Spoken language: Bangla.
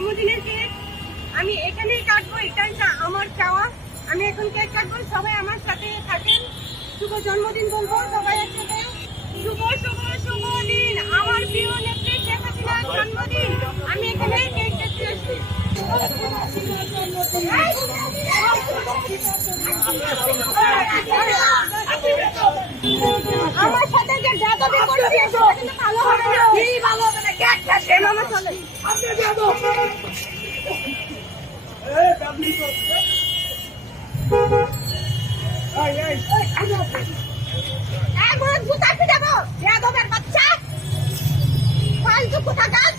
জন্মদিনের কেক আমি এখানেই কাটবো, এটাই আমার চাওয়া। আমি এখন কেক কাটবো, সবাই আমার সাথে থাকেন। শুভ জন্মদিন বলবো সবাই একসাথে। শুভ শুভ শুভ দিন, আমার প্রিয় নেত্রী শেখ হাসিনার জন্মদিন। আমি এখানে কেক কাটতে এসেছি। আমার সাথে যে যাদবি করছে সেটা কিন্তু ভালো হবে না। কি ভালো হবে না? কেক কাটে মামা চলে। আপনি যাদব। এই ডাবলি তো। এই একবার জুতা পিটাবো যাদবের বাচ্চা। ফালতু কোথাকার।